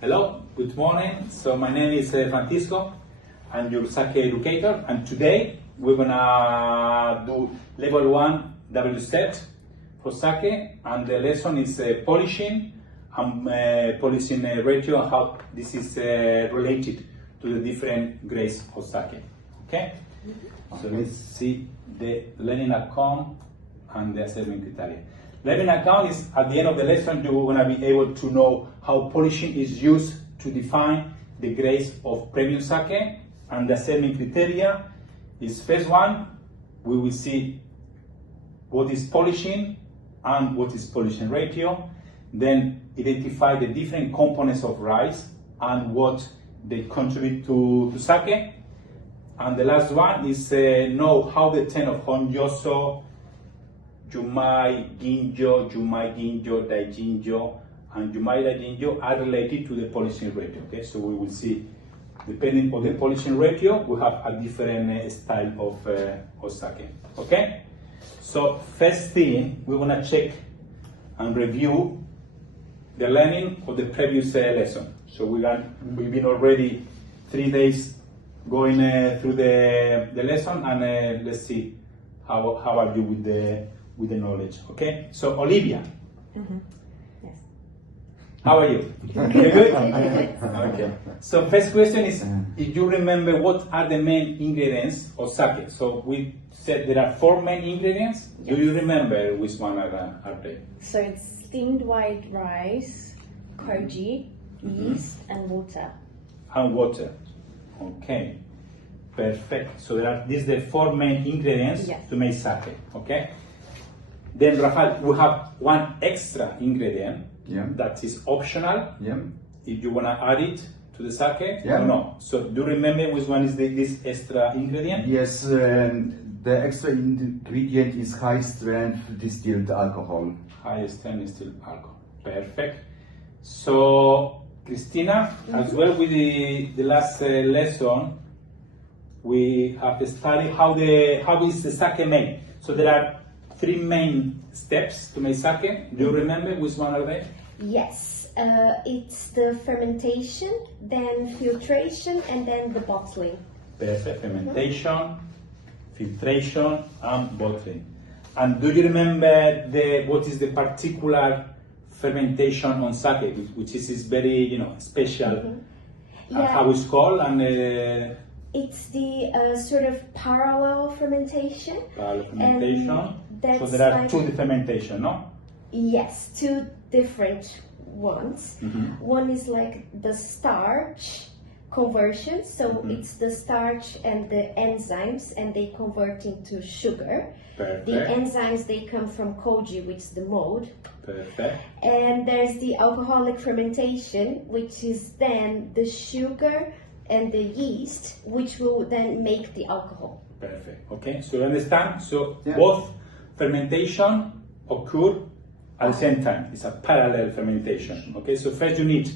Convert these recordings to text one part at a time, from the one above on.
Hello, good morning. So my name is Francisco. I'm your sake educator, and today we're gonna do level 1 W set for sake, and the lesson is polishing and polishing ratio and how this is related to the different grades of sake. Okay? So let's see the learning outcome and the assessment criteria. Learning account is at the end of the lesson you're going to be able to know how polishing is used to define the grades of premium sake, and the assessment criteria is first one, we will see what is polishing and what is polishing ratio, then identify the different components of rice and what they contribute to sake, and the last one is know how the 10 of Honjoso, Jumai Ginjo, Daijinjo, and Jumai Daijinjo are related to the polishing ratio. Okay, so we will see, depending on the polishing ratio, we have a different style of sake. Okay, so first thing we're gonna check and review the learning of the previous lesson. So we've been already 3 days going through the lesson, and let's see how are you with the knowledge. Okay, so Olivia. Yes. How are you? You good? Okay. So first question is, if you remember what are the main ingredients of sake? So we said there are 4 main ingredients. Yes. Do you remember which one are they? So it's steamed white rice, koji, yeast, and water. And water. Okay. Perfect. So these are the 4 main ingredients to make sake. Okay. Then Rafael, we have one extra ingredient that is optional. If you wanna add it to the sake or no. So do you remember which one is this extra ingredient? Yes, the extra ingredient is high strength distilled alcohol. High strength distilled alcohol. Perfect. So Cristina, as well with the last lesson, we have to study how is the sake made. So there are 3 main steps to make sake. Do you remember which one are they? Yes, it's the fermentation, then filtration, and then the bottling. Perfect. Fermentation, filtration, and bottling. And do you remember what is the particular fermentation on sake, which is very special? How it's called and. It's the sort of parallel fermentation. Parallel fermentation. So there are 2 fermentation, no? Yes, 2 different ones. One is like the starch conversion. So it's the starch and the enzymes, and they convert into sugar. Perfect. The enzymes, they come from koji, which is the mold. Perfect. And there's the alcoholic fermentation, which is then the sugar and the yeast, which will then make the alcohol. Perfect. Okay, so you understand? So both fermentation occur at the same time. It's a parallel fermentation. Okay, so first you need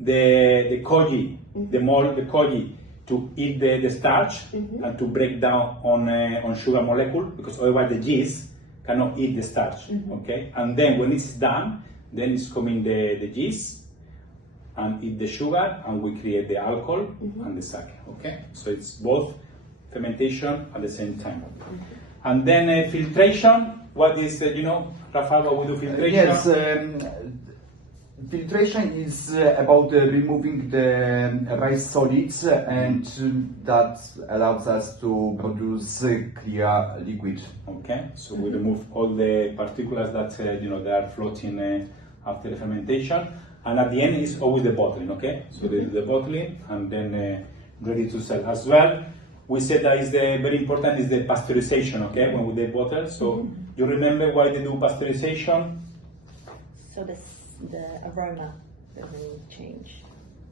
the koji, the mold, the koji, to eat the starch and to break down on sugar molecule, because otherwise the yeast cannot eat the starch. Okay, and then when it's done, then it's coming the yeast and eat the sugar, and we create the alcohol and the sake. Okay, so it's both fermentation at the same time. And then filtration. What is Rafael, what we do filtration? Yes, filtration is about removing the rice solids, and that allows us to produce clear liquid. Okay, so we remove all the particulates that that are floating after the fermentation. And at the end is always the bottling, okay? So the bottling, and then ready to sell as well. We said that is very important is the pasteurization, okay? When we bottle. So you remember why they do pasteurization? So the aroma will change.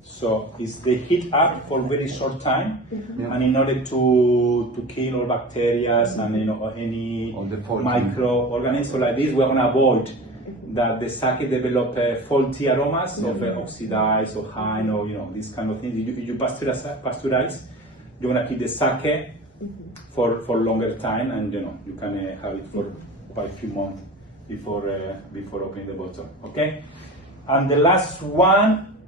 So they heat up for a very short time, and in order to kill all bacteria and any microorganisms. So like this, we're gonna avoid that the sake develop faulty aromas of oxidized or high or these kind of things. If you pasteurize, you're gonna keep the sake for longer time, and you can have it for quite a few months before opening the bottle. Okay, and the last one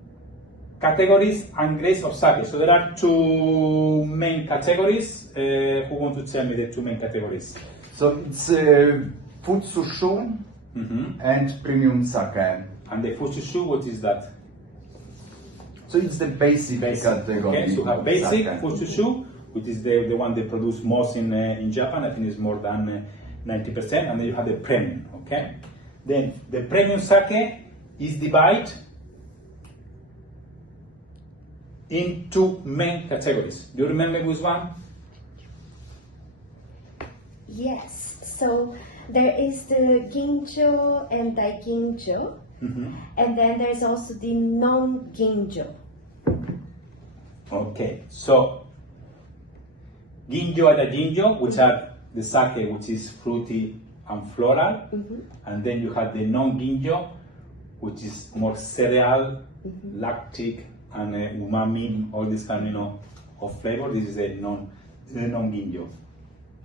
categories and grades of sake. So there are two main categories. Who want to tell me the two main categories? So it's Futsushu and premium sake. And the Futsushu, what is that? So it's the basic category. Okay, so you have basic sake. Futsushu, which is the one they produce most in Japan. I think it's more than 90%. And then you have the premium. Okay. Then the premium sake is divided in two main categories. Do you remember which one? Yes, so there is the ginjo and daiginjo, and then there's also the non-ginjo. Okay, so ginjo and daiginjo, which are the sake which is fruity and floral, and then you have the non-ginjo, which is more cereal, lactic, and umami, all this kind of flavor. This is a non-ginjo.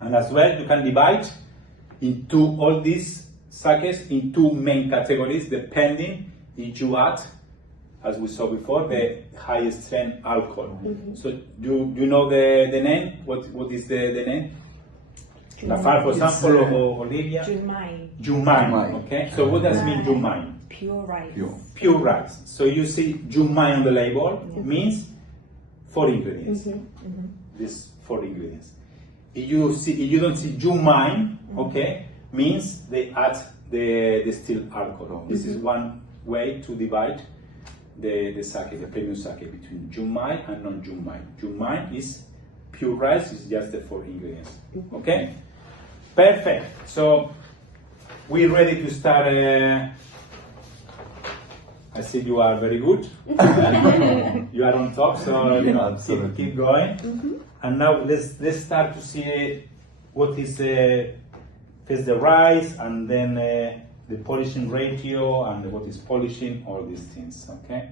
And as well, you can divide into all these sakes in two main categories, depending if you add, as we saw before, the highest strength alcohol. So do you know the name? What is the name? Rafal, for example, or Olivia? Junmai. Junmai. Okay. So what does mean Junmai? Pure rice. Pure rice. So you see Junmai on the label, means 4 ingredients. These 4 ingredients. If you don't see Junmai, okay, means they add the distilled alcohol. This is one way to divide the sake, the premium sake, between Junmai and non-Junmai. Junmai is pure rice, is just the 4 ingredients. Okay? Perfect. So we're ready to start. I see you are very good. You are on top, so keep going. And now let's start to see what is first the rice, and then the polishing ratio, and what is polishing, all these things. Okay.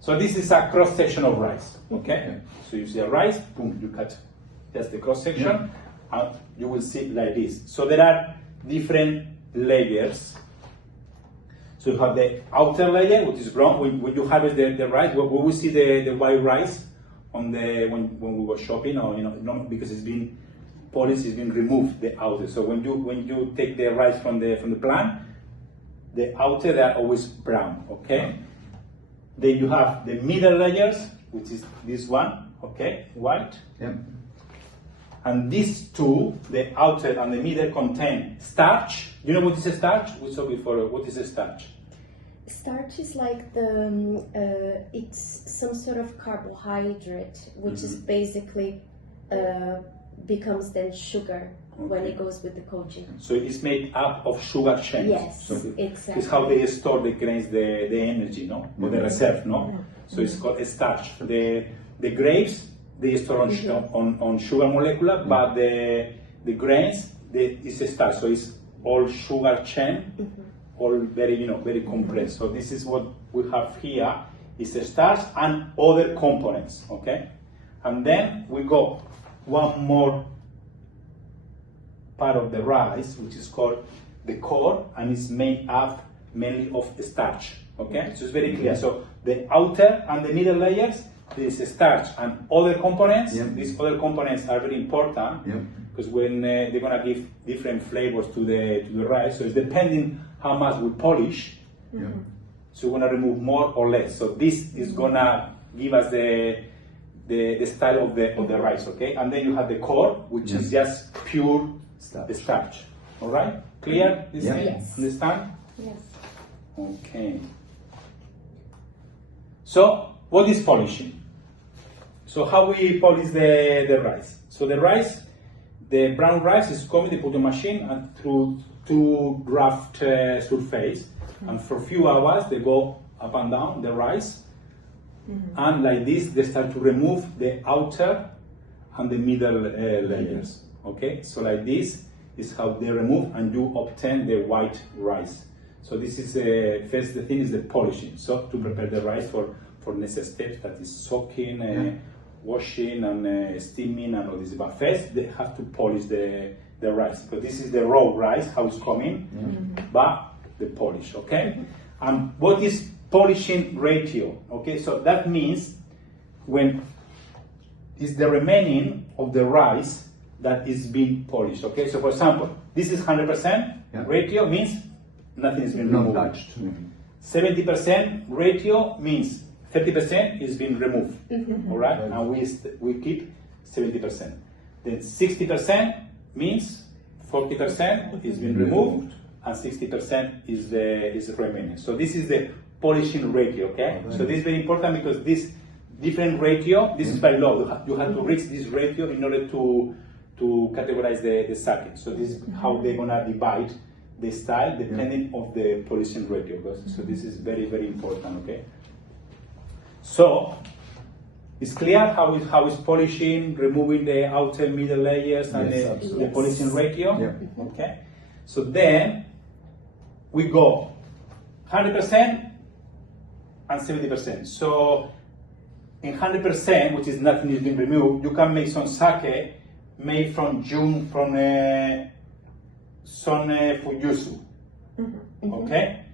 So this is a cross section of rice. Okay. So you see a rice, boom, you cut just the cross section, and you will see like this. So there are different layers. So you have the outer layer, which is brown. When you harvest the rice, when we see the white rice on when we were shopping, or not because it's been polished, it's been removed the outer. So when you take the rice from the plant, the outer they are always brown. Okay. Then you have the middle layers, which is this one. Okay, white. And these two, the outer and the middle, contain starch. You know what is a starch? We saw before. What is a starch? Starch is like it's some sort of carbohydrate, which is basically becomes then sugar when it goes with the koji. So it's made up of sugar chains. Yes, so exactly. It's how they store the grains, the energy, no, or the reserve, no. So it's called a starch. The grapes they store on sugar molecule, but the grains it's a starch. So it's all sugar chain. All very compressed. So this is what we have here, is a starch and other components, okay? And then we go one more part of the rice, which is called the core, and it's made up mainly of starch, okay? So it's very clear. So the outer and the middle layers, there is a starch and other components. These other components are very important because when they're gonna give different flavors to the rice. So it's depending how much we polish. So we're gonna remove more or less. So this is gonna give us the style of the rice, okay? And then you have the core, which is just pure starch. All right? Clear? This thing? Yes. Understand? Yes. Okay. So what is polishing? So how we polish the rice? So the rice, the brown rice is coming, they put the machine and through 2 rough surface, and for a few hours they go up and down the rice, and like this they start to remove the outer and the middle layers. Okay, so like this is how they remove, and you obtain the white rice. So this is first the thing is the polishing. So to prepare the rice for next steps, that is soaking, washing, and steaming, and all this. But first they have to polish the rice, because this is the raw rice how it's coming, but the polish. Okay, and what is polishing ratio. Okay, so that means when is the remaining of the rice that is being polished. Okay, so for example, this is 100% ratio means nothing is being removed. Not touched. 70% ratio means 30% is being removed. All right, and we keep 70%. Then 60% means 40% is being removed, and 60% is remaining. So this is the polishing ratio. Okay, so this is very important because this different ratio, this is by law. You have to reach this ratio in order to categorize the sake. So this is how they're gonna divide the style depending of the polishing ratio. So this is very, very important. Okay. So it's clear how is polishing, removing the outer middle layers and the polishing ratio. Yeah. Okay. So then we go 100% and 70%. So in 100%, which is nothing is being removed, you can make some sake made from some fuyusu. Okay?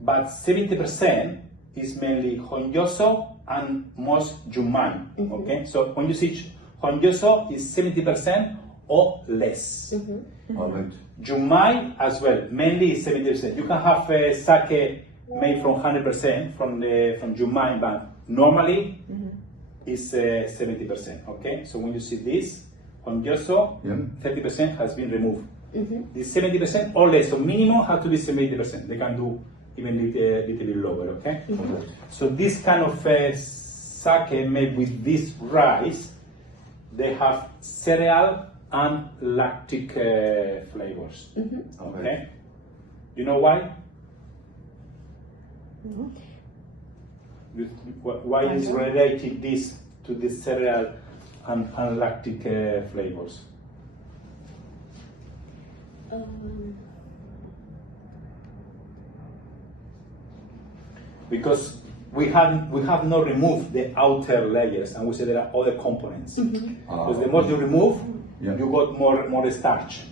But 70% is mainly honjoso and most jumai. Okay? So when you see honjoso is 70% or less. All right. Jumai as well, mainly is 70%. You can have a sake made from 100% from jumai, but normally is 70%. Okay, so when you see this honjoso, 30% has been removed. This 70% or less, so minimum has to be 70%. They can do even little bit lower. Okay, so this kind of sake made with this rice, they have cereal and lactic flavors. Okay, you know why? Why is related this to the cereal and lactic flavors? Because we have not removed the outer layers, and we say there are other components. Because the more you remove, you got more starch.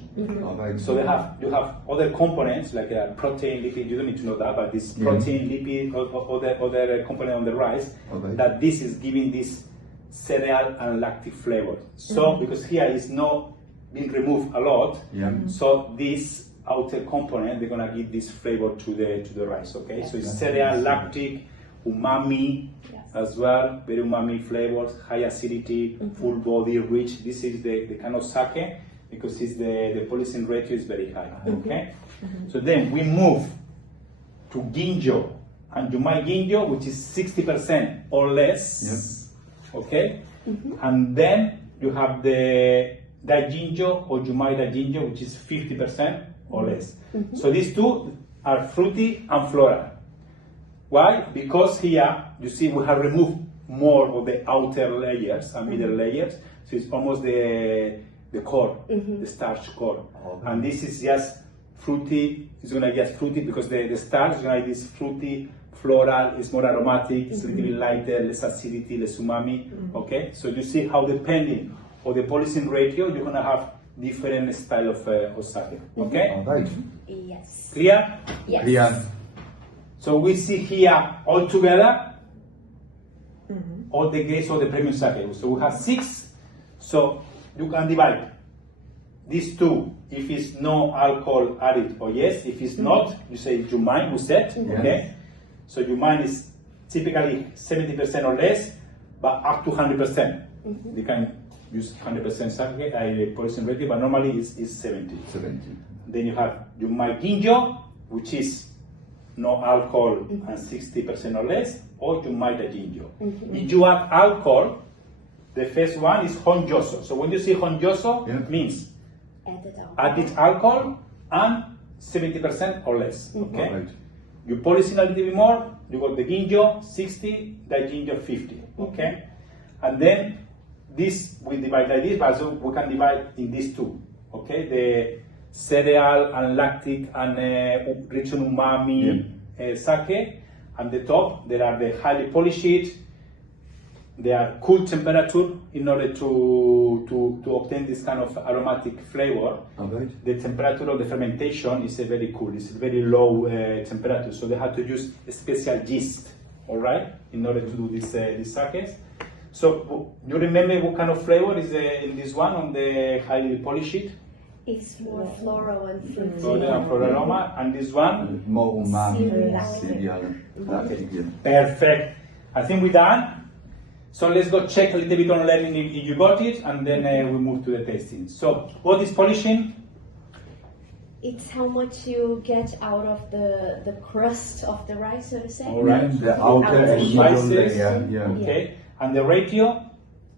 So you have other components like protein, lipid. You don't need to know that, but this protein, lipid, other component on the rice, that this is giving this cereal and lactic flavor. So because here is not being removed a lot, so this outer component they're gonna give this flavor to the rice. Okay, so it's cereal, lactic, umami as well, very umami flavors, high acidity, full body, rich. This is the kind of sake because it's the polishing ratio is very high. Okay, so then we move to ginjo and jumai ginjo, which is 60% or less. Okay, and then you have the daijinjo or jumai daijinjo, which is 50% or less. So these two are fruity and floral. Why? Because here you see we have removed more of the outer layers and middle layers, so it's almost the core, the starch core. And this is just fruity. It's gonna get fruity because the starch is gonna be this fruity, floral. It's more aromatic. It's a little bit lighter, less acidity, less umami. Okay, so you see how depending on the polishing ratio, you're gonna have different style of sake. Okay. All right. Yes. Clear? Yes. Clear. So we see here all together all the grades of the premium sake. So we have 6. So you can divide these two. If it's no alcohol added or yes. If it's not, you say jumai, we said. Okay. So jumai is typically 70% or less, but up to 100%. You can use 100% sake, polishing ratio, but normally it's 70. Then you have jumai ginjo, which is no alcohol and 60% or less, or jumai daijinjo. If you add alcohol, the first one is honjoso. So when you see honjoso, means added alcohol and 70% or less. Okay. Right. You polish it a little bit more, you got the ginjo 60, daijinjo 50. Okay, and then this we divide like this, but so we can divide in these two. Okay, the cereal and lactic and rich in umami sake, and the top there are the highly polished, they are cool temperature in order to obtain this kind of aromatic flavor. Okay. The temperature of the fermentation is very cool. It's a very low temperature, so they have to use a special yeast, all right, in order to do these sakes. So you remember what kind of flavor is in this one on the highly polished sheet? It's more floral and fruity. Floral aroma, and this one? More umami, Cereal. cereal. Perfect. I think we're done. So let's go check a little bit on learning if you got it, and then we move to the tasting. So what is polishing? It's how much you get out of the crust of the rice, so to say. All right. The outer and middle Spices. layer. Yeah. Okay. And the ratio?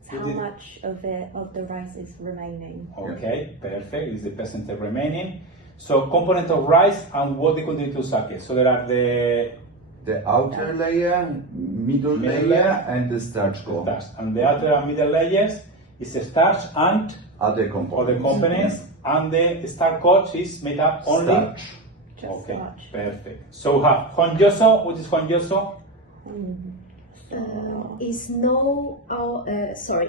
How much of the rice is remaining? Okay, perfect. This is the percentage remaining. So component of rice and what they contribute to sake. So there are The outer layer, middle layer, and the starch core. starch. And the outer and middle layers is a starch and Other other components. components. And the starch coat is made up only. Starch. Just Okay, starch. perfect. So we have honjoso. What is honjoso? Is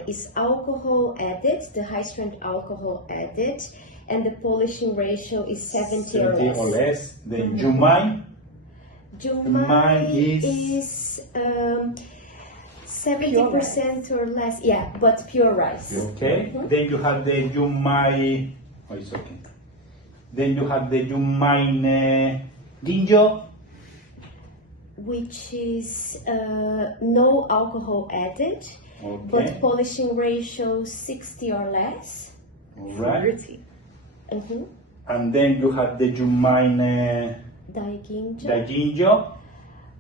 is alcohol added, the high strength alcohol added, and the polishing ratio is 70 or 70 less. or less. Then Jumai. Jumai is- is 70% or less, yeah, but pure rice. Okay. Then you have the Jumai. Oh, it's okay. Then you have the Jumai Ginjo. Which is no alcohol added, Okay. but polishing ratio 60 or less. Right. Fruity. Mhm. And then you have the Jumai Daiginjo. Ginjo.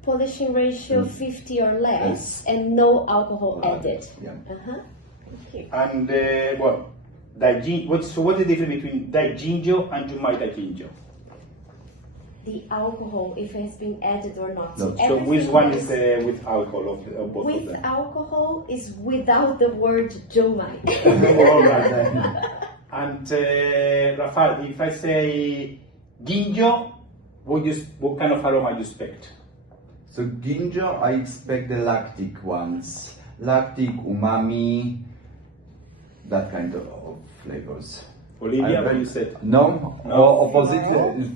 Polishing ratio 50 or less, and no alcohol added. Yeah. Uh-huh. Okay. And what's the difference between Daiginjo and Jumai Daiginjo? The alcohol, if it has been added or not. No, So which everything one is is with alcohol of both of with them? alcohol is without the word jomai. All right then. And Rafael, if I say Ginjo, what kind of aroma you expect? So ginger, I expect the lactic ones. Lactic, umami, that kind of flavors. Olivia, what you said? No, No. or opposite,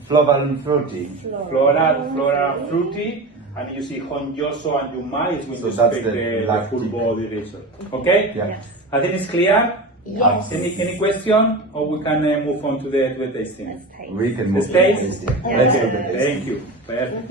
floral and fruity. Floral, fruity, and you see honjoso and Jumai is when So you that's expect the the lactic. full body result. Okay? Yeah. Yes. I think it's clear. Yes. Any question, or we can move on to the tasting? Let's taste. We can Let's move taste. to the tasting. Okay, thank you. Perfect.